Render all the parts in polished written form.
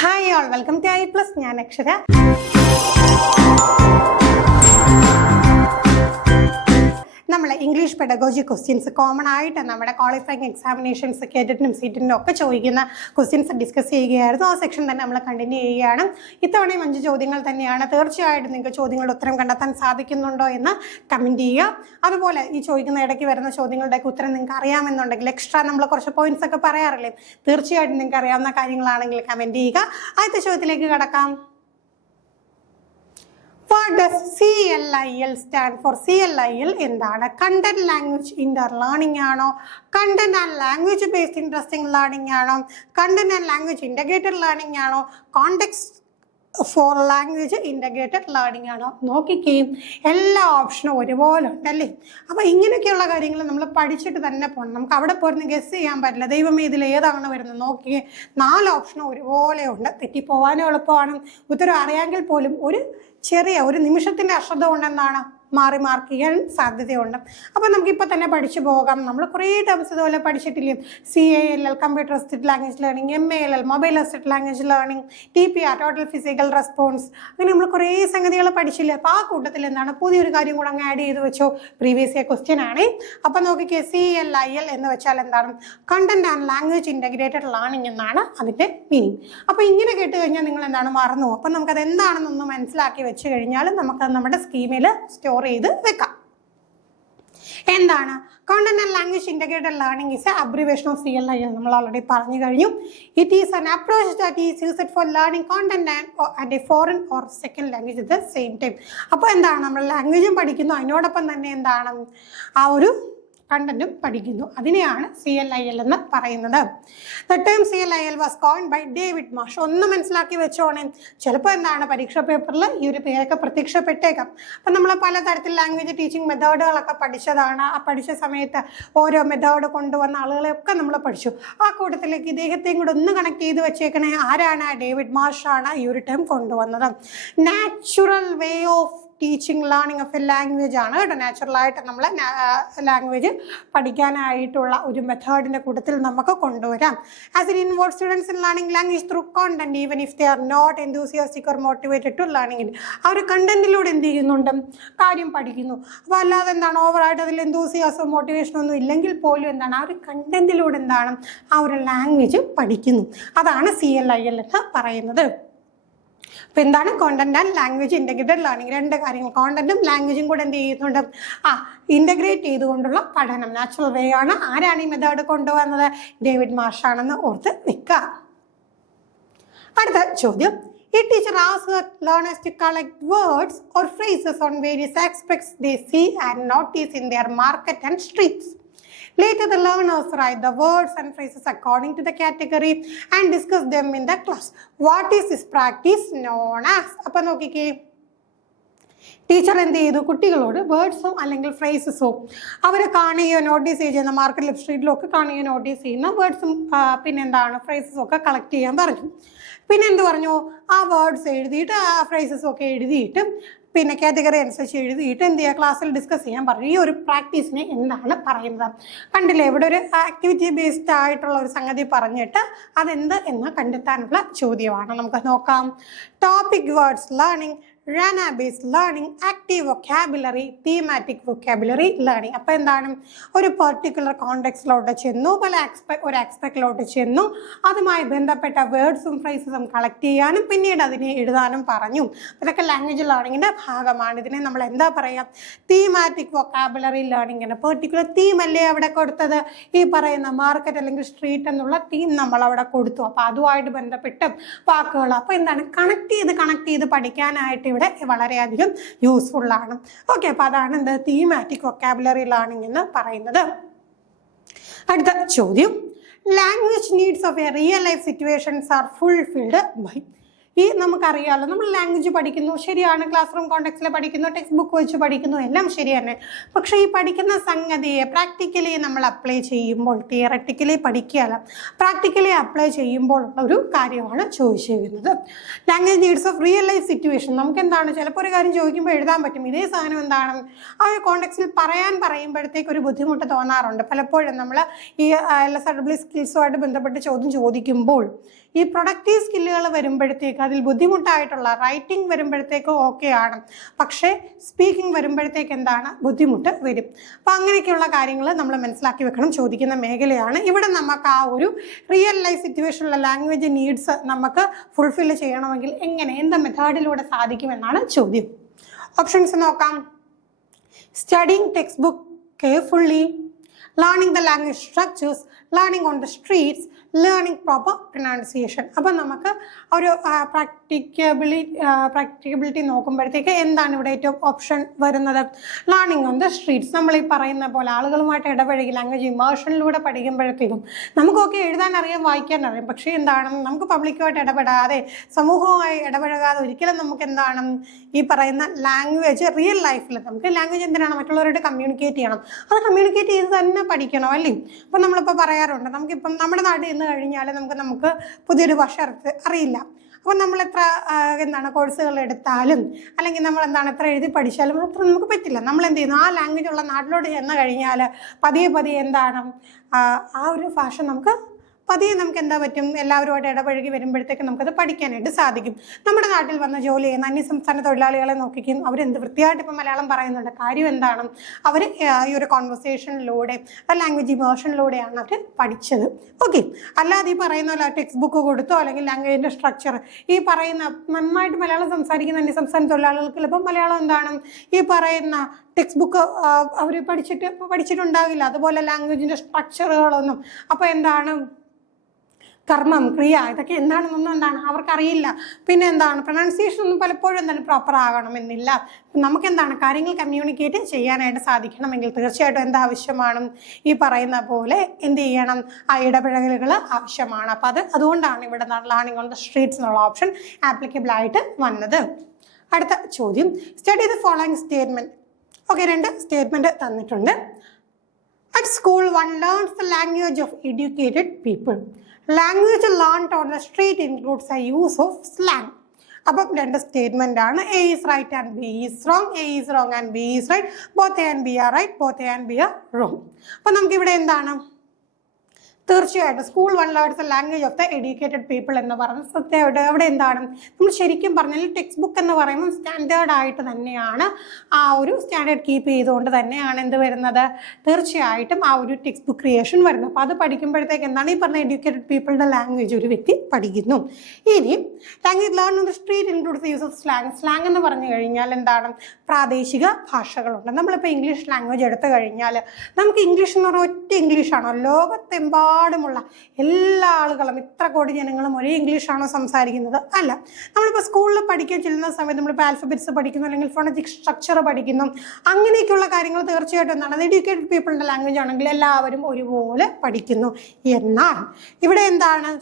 Hi all, welcome to I plus. ഞാൻ അക്ഷര. നമ്മൾ English pedagogy questions common ആയിട്ട് നമ്മുടെ ക്വാളിഫയിങ് എക്സാമിനേഷൻസ് കേറ്റിനും സീറ്റിനും ഒക്കെ ചോദിക്കുന്ന ക്വസ്റ്റ്യൻസ് ഡിസ്കസ് ചെയ്യുകയായിരുന്നു. ആ സെക്ഷൻ തന്നെ നമ്മൾ കണ്ടിന്യൂ ചെയ്യുകയാണ്. ഇത്തവണയും 5 ചോദ്യങ്ങൾ തന്നെയാണ്. തീർച്ചയായിട്ടും നിങ്ങൾക്ക് ചോദ്യങ്ങളുടെ ഉത്തരം കണ്ടെത്താൻ സാധിക്കുന്നുണ്ടോ എന്ന് കമൻറ്റ് ചെയ്യുക. അതുപോലെ ഈ ചോദിക്കുന്ന ഇടയ്ക്ക് വരുന്ന ചോദ്യങ്ങളുടെയൊക്കെ ഉത്തരം നിങ്ങൾക്ക് അറിയാമെന്നുണ്ടെങ്കിൽ എക്സ്ട്രാ നമ്മൾ കുറച്ച് പോയിന്റ്സ് ഒക്കെ പറയാറില്ലേ, തീർച്ചയായിട്ടും നിങ്ങൾക്ക് അറിയാവുന്ന കാര്യങ്ങളാണെങ്കിൽ കമൻറ്റ് ചെയ്യുക. ആദ്യത്തെ ചോദ്യത്തിലേക്ക് കടക്കാം. What does CLIL stand for? CLIL എന്താണ്? കണ്ടന്റ് ലാംഗ്വേജ് ഇന്റർ ലേണിംഗ് ആണോ? Content and language based interesting learning ആണോ? Content and language integrated learning ആണോ? Context for language integrated learning ആണോ? നോക്കിക്കുകയും എല്ലാ ഓപ്ഷനും ഒരുപോലെ ഉണ്ടല്ലേ. അപ്പോൾ ഇങ്ങനെയൊക്കെയുള്ള കാര്യങ്ങൾ നമ്മൾ പഠിച്ചിട്ട് തന്നെ പോകണം. നമുക്ക് അവിടെ പോയിരുന്ന് ഗസ് ചെയ്യാൻ പറ്റില്ല. ദൈവമേ ഇതിൽ ഏതാണ് വരുന്നത് നോക്കിയേ, 4 ഓപ്ഷനും ഒരുപോലെ ഉണ്ട്. തെറ്റിപ്പോവാനും എളുപ്പമാണ്. ഉത്തരം അറിയാമെങ്കിൽ പോലും ഒരു നിമിഷത്തിൻ്റെ അശ്രദ്ധ കൊണ്ടെന്താണ് മാർക്ക് ചെയ്യാൻ സാധ്യതയുണ്ട്. അപ്പോൾ നമുക്കിപ്പോൾ തന്നെ പഠിച്ചു പോകാം. നമ്മൾ കുറേ ടേംസ് ഇതുപോലെ പഠിച്ചിട്ടില്ലേ? CALL computer assisted language learning, MALL mobile assisted language learning, TPR total physical response, അങ്ങനെ നമ്മൾ കുറേ സംഗതികൾ പഠിച്ചില്ലേ. അപ്പോൾ ആ കൂട്ടത്തിൽ എന്താണ് പുതിയൊരു കാര്യം കൂടെ അങ്ങ് ആഡ് ചെയ്ത് വെച്ചോ. പ്രീവിയസ് ഇയർ ക്വസ്റ്റ്യൻ ആണ്. അപ്പോൾ നോക്കിക്കേ, CLIL എന്ന് വെച്ചാൽ എന്താണ്? Content and language integrated learning എന്നാണ് അതിൻ്റെ മീനിങ്. അപ്പോൾ ഇങ്ങനെ കേട്ട് കഴിഞ്ഞാൽ നിങ്ങൾ എന്താണ് മറന്നു. അപ്പം നമുക്കത് എന്താണെന്നൊന്ന് മനസ്സിലാക്കി വെച്ച് കഴിഞ്ഞാൽ നമുക്കത് നമ്മുടെ സ്കീമിൽ സ്റ്റോർ ചെയ്ത് വെക്കാം. എന്താണ് content and language integrated learning? Is A abbreviation of CLIL. നമ്മൾ ഓൾറെഡി പറഞ്ഞു കഴിഞ്ഞു. It is an approach that is used for learning content and A foreign or second language at the same time. അപ്പോൾ എന്താണ്, നമ്മൾ ലാംഗ്വേജും പഠിക്കുന്നു, അതിനോടൊപ്പം തന്നെ എന്താണ് ആ ഒരു കണ്ടന്റും പഠിക്കുന്നു. അതിനെയാണ് CLIL എന്ന് പറയുന്നത്. The term CLIL was coined by David Marsh. ഒന്ന് മനസ്സിലാക്കി വെച്ചോണേ. ചിലപ്പോൾ എന്താണ് പരീക്ഷാ പേപ്പറിൽ ഈ ഒരു പേരൊക്കെ പ്രത്യക്ഷപ്പെട്ടേക്കാം. അപ്പം നമ്മൾ പലതരത്തിൽ ലാംഗ്വേജ് ടീച്ചിങ് മെത്തേഡുകളൊക്കെ പഠിച്ചതാണ്. ആ പഠിച്ച സമയത്ത് ഓരോ മെത്തേഡ് കൊണ്ടുവന്ന ആളുകളെയൊക്കെ നമ്മൾ പഠിച്ചു. ആ കൂട്ടത്തിലേക്ക് ഇദ്ദേഹത്തെയും കൂടെ ഒന്ന് കണക്ട് ചെയ്ത് വെച്ചേക്കണേ. ആരാണ്? ഡേവിഡ് മാർഷാണ് ഈ ഒരു ടേം കൊണ്ടുവന്നത്. Natural way of teaching learning of A language ആണ് കേട്ടോ. നാച്ചുറലായിട്ട് നമ്മൾ ലാംഗ്വേജ് പഠിക്കാനായിട്ടുള്ള ഒരു മെത്തേഡിൻ്റെ കൂട്ടത്തിൽ നമുക്ക് കൊണ്ടുവരാം. As it involve students in learning language through content even if they are not enthusiastic or motivated to learning it. ആ ഒരു കണ്ടന്റിലൂടെ എന്ത് ചെയ്യുന്നുണ്ട്? കാര്യം പഠിക്കുന്നു. അപ്പോൾ അല്ലാതെ എന്താണ് ഓവറായിട്ട് അതിൽ എന്തൂസിയാസോ മോട്ടിവേഷനോ ഒന്നും ഇല്ലെങ്കിൽ പോലും എന്താണ് ആ ഒരു കണ്ടന്റിലൂടെ എന്താണ് ആ ഒരു ലാംഗ്വേജ് പഠിക്കുന്നു. അതാണ് CLIL എന്ന് പറയുന്നത്. അപ്പോൾ എന്താണ് content and language integrated learning? 2 കാര്യങ്ങൾ, കോണ്ടന്റും ലാംഗ്വേജും കൂടെ എന്ത് ചെയ്യുന്നുണ്ട്? ഇന്റഗ്രേറ്റ് ചെയ്തുകൊണ്ടുള്ള പഠനം. നാച്ചുറൽ വേ ആണ്. ആരാണ് ഈ മെത്തേഡ് കൊണ്ടുവന്നത്? ഡേവിഡ് മാർഷാണെന്ന് ഓർത്ത് നിൽക്കുക. അടുത്ത ചോദ്യം. A teacher asks learners to collect words or phrases on various aspects they see and notice in their market and streets. Later, the learners write the words and phrases according to the category and discuss them in the class. What is this practice known as? അപ്പോൾ നോക്കിക്കേ, teacher എന്ത് ചെയ്തു? കുട്ടികളോട് വേർഡ്സോ അല്ലെങ്കിൽ ഫ്രേസസോ അവർ കാണുകയോ notice ചെയ്യുന്ന മാർക്കറ്റിലും സ്ട്രീറ്റിലും ഒക്കെ കാണുകയോ നോട്ടീസ് ചെയ്യുന്ന വേർഡ്സും പിന്നെന്താണ് ഫ്രേസസും ഒക്കെ കളക്ട് ചെയ്യാൻ പറഞ്ഞു. പിന്നെ എന്ത് പറഞ്ഞു? ആ വേർഡ്സ് എഴുതിയിട്ട് ആ ഫ്രേസസും ഒക്കെ എഴുതിയിട്ട് പിന്നെ കാറ്റഗറി അനുസരിച്ച് എഴുതിയിട്ട് എന്ത് ചെയ്യുക? ക്ലാസ്സിൽ ഡിസ്കസ് ചെയ്യാൻ പറഞ്ഞു. ഈ ഒരു പ്രാക്ടീസിനെ എന്താണ് പറയുന്നത്? കണ്ടില്ലേ, ഇവിടെ ഒരു ആക്ടിവിറ്റി ബേസ്ഡ് ആയിട്ടുള്ള ഒരു സംഗതി പറഞ്ഞിട്ട് അതെന്ത് എന്ന് കണ്ടെത്താനുള്ള ചോദ്യമാണ്. നമുക്ക് നോക്കാം. Topic words learning, Rana based learning, active vocabulary, thematic vocabulary learning. അപ്പോൾ എന്താണ് ഒരു പെർട്ടിക്കുലർ കോണ്ടെക്സ്റ്റിലോട്ട് ചെന്നു, ഒരു ആസ്പെക്റ്റിലോട്ട് ചെന്നു, അതുമായി ബന്ധപ്പെട്ട വേർഡ്സും ഫ്രേസസും കളക്ട് ചെയ്യാനും പിന്നീട് അതിനെ എഴുതാനും പറഞ്ഞു. ഇതൊക്കെ ലാംഗ്വേജ് ലേണിങ്ങിൻ്റെ ഭാഗമാണ്. ഇതിനെ നമ്മൾ എന്താ പറയുക? തീമാറ്റിക് വൊക്കാബുലറി ലേണിംഗ് ആണ്. പെർട്ടിക്കുലർ തീം അല്ലേ അവിടെ കൊടുത്തത്? ഈ പറയുന്ന മാർക്കറ്റ് അല്ലെങ്കിൽ സ്ട്രീറ്റ് എന്നുള്ള തീം നമ്മൾ അവിടെ കൊടുത്തു. അപ്പോൾ അതുമായിട്ട് ബന്ധപ്പെട്ട് വാക്കുകൾ അപ്പോൾ എന്താണ് കണക്ട് ചെയ്ത് പഠിക്കാനായിട്ട് ഇവിടെ വളരെയധികം യൂസ്ഫുള്ളാണ്. ഓക്കെ, അപ്പോൾ അതാണ് എന്ത് തീമാറ്റിക് വൊക്കാബുലറി ലേണിംഗ് എന്ന് പറയുന്നത്. അടുത്ത ചോദ്യം. Language needs of a real life situations are fulfilled by. ഈ നമുക്കറിയാമല്ലോ, നമ്മൾ ലാംഗ്വേജ് പഠിക്കുന്നു, ശരിയാണ്, ക്ലാസ് റൂം കോണ്ടെക്സ്റ്റിൽ പഠിക്കുന്നു, ടെക്സ്റ്റ് ബുക്ക് വെച്ച് പഠിക്കുന്നു, എല്ലാം ശരി തന്നെ. പക്ഷേ ഈ പഠിക്കുന്ന സംഗതിയെ പ്രാക്ടിക്കലി നമ്മൾ അപ്ലൈ ചെയ്യുമ്പോൾ, തിയററ്റിക്കലി പഠിക്കുകയല്ല, പ്രാക്ടിക്കലി അപ്ലൈ ചെയ്യുമ്പോൾ ഉള്ള ഒരു കാര്യമാണ് ചോദിച്ചിരിക്കുന്നത്. Language needs of real life situation. നമുക്ക് എന്താണ് ചിലപ്പോൾ ഒരു കാര്യം ചോദിക്കുമ്പോൾ എഴുതാൻ പറ്റും, ഇതേ സാധനം എന്താണ് ആ ഒരു കോണ്ടെക്സ്റ്റിൽ പറയുമ്പോഴത്തേക്ക് ഒരു ബുദ്ധിമുട്ട് തോന്നാറുണ്ട്. പലപ്പോഴും നമ്മൾ ഈ LSRW സ്കിൽസുമായിട്ട് ബന്ധപ്പെട്ട് ചോദ്യം ചോദിക്കുമ്പോൾ ഈ പ്രൊഡക്റ്റീവ് സ്കില്ലുകൾ വരുമ്പോഴത്തേക്ക് അതിൽ ബുദ്ധിമുട്ടായിട്ടുള്ള റൈറ്റിംഗ് വരുമ്പോഴത്തേക്ക് ഓക്കെ ആണ്, പക്ഷേ സ്പീക്കിംഗ് വരുമ്പോഴത്തേക്ക് എന്താണ് ബുദ്ധിമുട്ട് വരും. അപ്പോൾ അങ്ങനെയൊക്കെയുള്ള കാര്യങ്ങൾ നമ്മൾ മനസ്സിലാക്കി വെക്കണം. ചോദിക്കുന്ന മേഖലയാണ്. ഇവിടെ നമുക്ക് ആ ഒരു റിയൽ ലൈഫ് സിറ്റുവേഷനിലെ ലാംഗ്വേജ് നീഡ്സ് നമുക്ക് ഫുൾഫിൽ ചെയ്യണമെങ്കിൽ എങ്ങനെ, എന്ത് മെത്തേഡിലൂടെ സാധിക്കുമെന്നാണ് ചോദ്യം. ഓപ്ഷൻസ് നോക്കാം. Studying text book carefully, learning the language structures, learning on the streets, learning proper pronunciation. അപ്പം നമുക്ക് ഒരു പ്രാക്ടിക്കബിലിറ്റി നോക്കുമ്പോഴത്തേക്ക് എന്താണ് ഇവിടെ ഏറ്റവും ഓപ്ഷൻ വരുന്നത്? Learning on the streets. നമ്മൾ ഈ പറയുന്ന പോലെ ആളുകളുമായിട്ട് ഇടപഴകി ലാംഗ്വേജ് ഇമേഷനിലൂടെ പഠിക്കുമ്പോഴത്തേക്കും നമുക്കൊക്കെ എഴുതാൻ അറിയാം, വായിക്കാൻ അറിയാം, പക്ഷേ എന്താണ് നമുക്ക് പബ്ലിക്കുമായിട്ട് ഇടപെടാതെ, സമൂഹവുമായി ഇടപഴകാതെ ഒരിക്കലും നമുക്ക് എന്താണ് ഈ പറയുന്ന ലാംഗ്വേജ് റിയൽ ലൈഫിൽ നമുക്ക് ലാംഗ്വേജ് എന്തിനാണ് മറ്റുള്ളവരോട് കമ്മ്യൂണിക്കേറ്റ് ചെയ്യണം, അത് കമ്മ്യൂണിക്കേറ്റ് ചെയ്ത് തന്നെ പഠിക്കണം അല്ലേ? അപ്പം നമ്മളിപ്പോൾ പറയാറുണ്ട്, നമുക്കിപ്പം നമ്മുടെ നാട്ടിൽ നിന്ന് കഴിഞ്ഞാൽ നമുക്ക് പുതിയൊരു ഭാഷ അറിയില്ല. അപ്പോൾ നമ്മൾ എത്ര കോഴ്സുകൾ എടുത്താലും അല്ലെങ്കിൽ നമ്മൾ എത്ര എഴുതി പഠിച്ചാലും അത്ര നമുക്ക് പറ്റില്ല. നമ്മൾ എന്ത് ചെയ്യുന്നു, ആ ലാംഗ്വേജ് ഉള്ള നാട്ടിലോട്ട് ചെന്ന് കഴിഞ്ഞാൽ പതിയെ ആ ഒരു ഭാഷ നമുക്ക് എന്താ പറ്റും, എല്ലാവരുമായിട്ട് ഇടപഴകി വരുമ്പോഴത്തേക്ക് നമുക്കത് പഠിക്കാനായിട്ട് സാധിക്കും. നമ്മുടെ നാട്ടിൽ വന്ന് ജോലി ചെയ്യുന്ന അന്യസംസ്ഥാന തൊഴിലാളികളെ നോക്കിക്കും, അവരെന്ത് വൃത്തിയായിട്ട് ഇപ്പം മലയാളം പറയുന്നുണ്ട്. കാര്യം എന്താണ്, അവർ ഈ ഒരു കോൺവെർസേഷനിലൂടെ ലാംഗ്വേജ് ഇമോഷനിലൂടെയാണ് അവർ പഠിച്ചത്. ഓക്കെ, അല്ലാതെ ഈ പറയുന്ന പോലെ ടെക്സ്റ്റ് ബുക്ക് കൊടുത്തോ അല്ലെങ്കിൽ ലാംഗ്വേജിൻ്റെ സ്ട്രക്ചർ ഈ പറയുന്ന നന്നായിട്ട് മലയാളം സംസാരിക്കുന്ന അന്യസംസ്ഥാന തൊഴിലാളികൾക്ക് ചിലപ്പോൾ മലയാളം എന്താണ് ഈ പറയുന്ന ടെക്സ്റ്റ് ബുക്ക് അവർ പഠിച്ചിട്ടുണ്ടാകില്ല. അതുപോലെ ലാംഗ്വേജിൻ്റെ സ്ട്രക്ചറുകളൊന്നും. അപ്പോൾ എന്താണ് കർമ്മം, ക്രിയ, ഇതൊക്കെ എന്താണെന്നൊന്നും അവർക്കറിയില്ല. പിന്നെ പ്രൊനൗൺസിയേഷൻ ഒന്നും പലപ്പോഴും പ്രോപ്പർ ആകണമെന്നില്ല. നമുക്കെന്താണ് കാര്യങ്ങൾ കമ്മ്യൂണിക്കേറ്റ് ചെയ്യാനായിട്ട് സാധിക്കണമെങ്കിൽ തീർച്ചയായിട്ടും എന്താവശ്യമാണ്, ഈ പറയുന്ന പോലെ എന്ത് ചെയ്യണം, ആ ഇടപഴകലുകൾ ആവശ്യമാണ്. അപ്പോൾ അതുകൊണ്ടാണ് ഇവിടെ ലേണിംഗ് ഓൺ ദ സ്ട്രീറ്റ്സ് എന്നുള്ള ഓപ്ഷൻ ആപ്ലിക്കബിൾ ആയിട്ട് വന്നത്. അടുത്ത ചോദ്യം, study the following statement. Okay, 2 statement തന്നിട്ടുണ്ട്. At school, one learns the language of educated people. Language learned on the street includes the use of slang. അപ്പം 2 statement ആണ്. A is right and B is wrong. A is wrong and B is right. Both A and B are right. Both A and B are wrong. അപ്പം നമുക്കിവിടെ തീർച്ചയായിട്ടും school one learns the language of the educated people എന്ന് പറയുന്ന സത്യമായിട്ട് അവിടെ നമ്മൾ ശരിക്കും പറഞ്ഞാൽ ടെക്സ്റ്റ് ബുക്ക് എന്ന് പറയുമ്പോൾ സ്റ്റാൻഡേർഡ് ആയിട്ട് തന്നെയാണ്, ആ ഒരു സ്റ്റാൻഡേർഡ് കീപ്പ് ചെയ്തുകൊണ്ട് തന്നെയാണ് എന്ത് വരുന്നത്, തീർച്ചയായിട്ടും ആ ഒരു ടെക്സ്റ്റ് ബുക്ക് ക്രിയേഷൻ വരുന്നത്. അപ്പോൾ അത് പഠിക്കുമ്പോഴത്തേക്ക് ഈ പറഞ്ഞ എഡ്യൂക്കേറ്റഡ് പീപ്പിളുടെ ലാംഗ്വേജ് ഒരു വ്യക്തി പഠിക്കുന്നു. ഇനി language learn on the street includes use of slang. Slang എന്ന് പറഞ്ഞു കഴിഞ്ഞാൽ പ്രാദേശിക ഭാഷകളുണ്ട്. നമ്മളിപ്പോൾ ഇംഗ്ലീഷ് ലാംഗ്വേജ് എടുത്തു കഴിഞ്ഞാൽ നമുക്ക് ഇംഗ്ലീഷ് എന്ന് പറഞ്ഞാൽ ഒറ്റ ഇംഗ്ലീഷാണോ? ലോകത്തെമ്പാടുമുള്ള എല്ലാ ആളുകളും, ഇത്ര കോടി ജനങ്ങളും ഒരേ ഇംഗ്ലീഷാണോ സംസാരിക്കുന്നത്? അല്ല. നമ്മളിപ്പോൾ സ്കൂളിൽ പഠിക്കാൻ ചെല്ലുന്ന സമയത്ത് നമ്മളിപ്പോൾ ആൽഫബറ്റ്സ് പഠിക്കുന്നു, അല്ലെങ്കിൽ ഫോണറ്റിക് സ്ട്രക്ചർ പഠിക്കുന്നു, അങ്ങനെയൊക്കെയുള്ള കാര്യങ്ങൾ തീർച്ചയായിട്ടും അത് എഡ്യൂക്കേറ്റഡ് പീപ്പിളിൻ്റെ ലാംഗ്വേജ് ആണെങ്കിൽ എല്ലാവരും ഒരുപോലെ പഠിക്കുന്നു. എന്നാൽ ഇവിടെ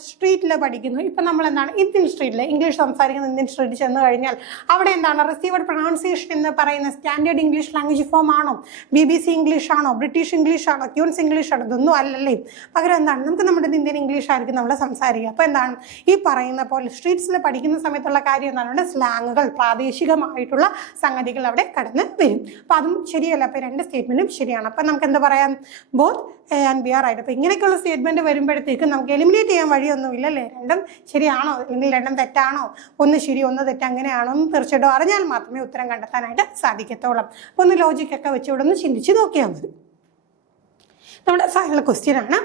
സ്ട്രീറ്റിൽ പഠിക്കുന്നു. ഇപ്പം നമ്മൾ ഇന്ത്യൻ സ്ട്രീറ്റിൽ ഇംഗ്ലീഷ് സംസാരിക്കുന്ന ഇന്ത്യൻ സ്ട്രീറ്റിൽ ചെന്ന് കഴിഞ്ഞാൽ അവിടെ റിസീവഡ് പ്രൊനൗൺസിയേഷൻ എന്ന് പറയുന്ന സ്റ്റാൻഡേർഡ് ഇംഗ്ലീഷ് ലാംഗ്വേജ് ഫോം ആണോ? BBC ഇംഗ്ലീഷ് ആണോ? ബ്രിട്ടീഷ് ഇംഗ്ലീഷ് ആണോ? ക്യൂൻസ് ഇംഗ്ലീഷ് ആണോ? ഇതൊന്നും അല്ലല്ലേ. പകരം നമുക്ക് നമ്മുടെ ഇന്ത്യൻ ഇംഗ്ലീഷ് ആയിരിക്കും നമ്മൾ സംസാരിക്കുക. അപ്പോൾ ഈ പറയുന്ന പോലെ സ്ട്രീറ്റ്സിൽ പഠിക്കുന്ന സമയത്തുള്ള കാര്യം സ്ലാങ്ങുകൾ, പ്രാദേശികമായിട്ടുള്ള സംഗതികൾ അവിടെ കടന്ന് വരും. അപ്പോൾ അതും ശരിയല്ല. അപ്പോൾ 2 സ്റ്റേറ്റ്മെന്റും ശരിയാണ്. അപ്പം നമുക്ക് എന്താ പറയാം, both A and B are right. അപ്പോൾ ഇങ്ങനെയൊക്കെയുള്ള സ്റ്റേറ്റ്മെന്റ് വരുമ്പോഴത്തേക്കും നമുക്ക് എലിമിനേറ്റ് ചെയ്യാൻ വഴിയൊന്നുമില്ല അല്ലേ. 2 ശരിയാണോ അല്ലെങ്കിൽ 2 തെറ്റാണോ, ഒന്ന് ശരി ഒന്ന് തെറ്റ് അങ്ങനെയാണോ എന്ന് തീർച്ചയായിട്ടും അറിഞ്ഞാൽ മാത്രമേ ഉത്തരം കണ്ടെത്താനായിട്ട് സാധിക്കത്തുള്ളൂ. അപ്പോൾ ഒന്ന് ലോജിക്കൊക്കെ വെച്ച് ഇവിടെ ഒന്ന് ചിന്തിച്ച് നോക്കിയാൽ മതി. നമ്മുടെ ഫൈനൽ ക്വസ്റ്റ്യൻ ആണ്,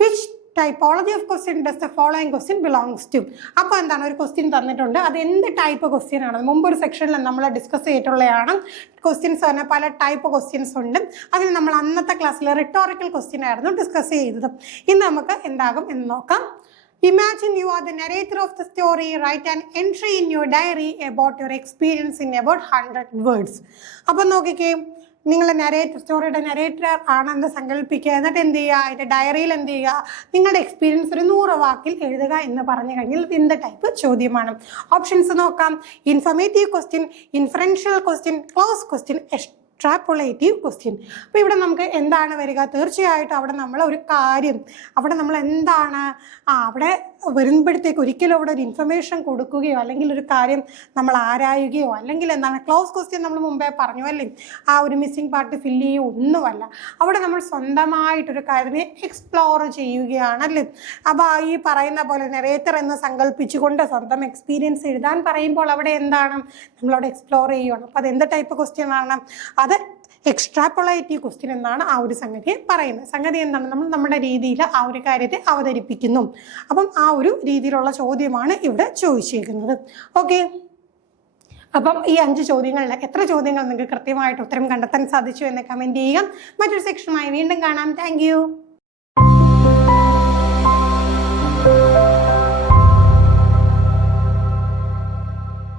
which typology of question does the following question belongs to. അപ്പോൾ ഒരു ക്വസ്റ്റ്യൻ തന്നിട്ടുണ്ട്, അത് എന്ത് ടൈപ്പ് ക്വസ്റ്റ്യൻ ആണ്? മുമ്പൊരു സെക്ഷനിൽ നമ്മൾ ഡിസ്കസ് ചെയ്തിട്ടുള്ളതാണ്. ക്വസ്റ്റ്യൻസ് തന്നെ പല ടൈപ്പ് ക്വസ്റ്റ്യൻസ് ഉണ്ട്. അതിൽ നമ്മൾ അന്നത്തെ ക്ലാസ്സിൽ റിട്ടോറിക്കൽ ക്വസ്റ്റ്യൻ ആയിരുന്നു ഡിസ്കസ് ചെയ്തത്. ഇന്ന് നമുക്ക് എന്താകും എന്ന് നോക്കാം. Imagine you are the narrator of the story. Write an entry in your diary about your experience in about 100 words. അപ്പോൾ നോക്കിക്കേ, നിങ്ങൾ സ്റ്റോറിയുടെ നരേറ്റർ ആണെന്ന് സങ്കല്പിക്കുക. എന്നിട്ട് എന്ത് ചെയ്യുക, അതിൻ്റെ ഡയറിയിൽ എന്ത് ചെയ്യുക, നിങ്ങളുടെ എക്സ്പീരിയൻസ് ഒരു 100 വാക്കിൽ എഴുതുക എന്ന് പറഞ്ഞു കഴിഞ്ഞാൽ എന്ത് ടൈപ്പ് ചോദ്യമാണ്? ഓപ്ഷൻസ് നോക്കാം. Informative question, inferential question, close question, extrapolative question. അപ്പോൾ ഇവിടെ നമുക്ക് എന്താണ് വരിക? തീർച്ചയായിട്ടും അവിടെ നമ്മൾ ഒരു കാര്യം, അവിടെ നമ്മൾ അവിടെ വരുമ്പോഴത്തേക്ക് ഒരിക്കലും അവിടെ ഒരു ഇൻഫർമേഷൻ കൊടുക്കുകയോ അല്ലെങ്കിൽ ഒരു കാര്യം നമ്മൾ ആരായുകയോ അല്ലെങ്കിൽ എന്താണ് ക്ലോസ് ക്വസ്റ്റ്യൻ നമ്മൾ മുമ്പേ പറഞ്ഞു അല്ലേ, ആ ഒരു മിസ്സിംഗ് പാർട്ട് ഫില്ല് ചെയ്യുകയോ ഒന്നുമല്ല. അവിടെ നമ്മൾ സ്വന്തമായിട്ടൊരു കാര്യത്തെ എക്സ്പ്ലോർ ചെയ്യുകയാണല്ലേ. അപ്പോൾ ഈ പറയുന്ന പോലെ നെറേറ്റർ എന്ന് സങ്കല്പിച്ചുകൊണ്ട് സ്വന്തം എക്സ്പീരിയൻസ് എഴുതാൻ പറയുമ്പോൾ അവിടെ എന്താണ്, നമ്മളവിടെ എക്സ്പ്ലോർ ചെയ്യുകയാണ്. അപ്പോൾ അത് എന്ത് ടൈപ്പ് ക്വസ്റ്റ്യൻ ആണ്, അത് എക്സ്ട്രാപ്പൊളേറ്റീവ് ക്വസ്റ്റ്യൻ എന്നാണ് ആ ഒരു സംഗതി പറയുന്നത്. സംഗതി എന്താണ്, നമ്മൾ നമ്മുടെ രീതിയിൽ ആ ഒരു കാര്യത്തെ അവതരിപ്പിക്കുന്നു. അപ്പം ആ ഒരു രീതിയിലുള്ള ചോദ്യമാണ് ഇവിടെ ചോദിച്ചിരിക്കുന്നത്. ഓക്കെ, അപ്പം ഈ 5 ചോദ്യങ്ങളിൽ എത്ര ചോദ്യങ്ങൾ നിങ്ങൾക്ക് കൃത്യമായിട്ട് ഉത്തരം കണ്ടെത്താൻ സാധിച്ചു എന്ന് കമൻറ്റ് ചെയ്യുക. മറ്റൊരു സെക്ഷനുമായി വീണ്ടും കാണാം. താങ്ക്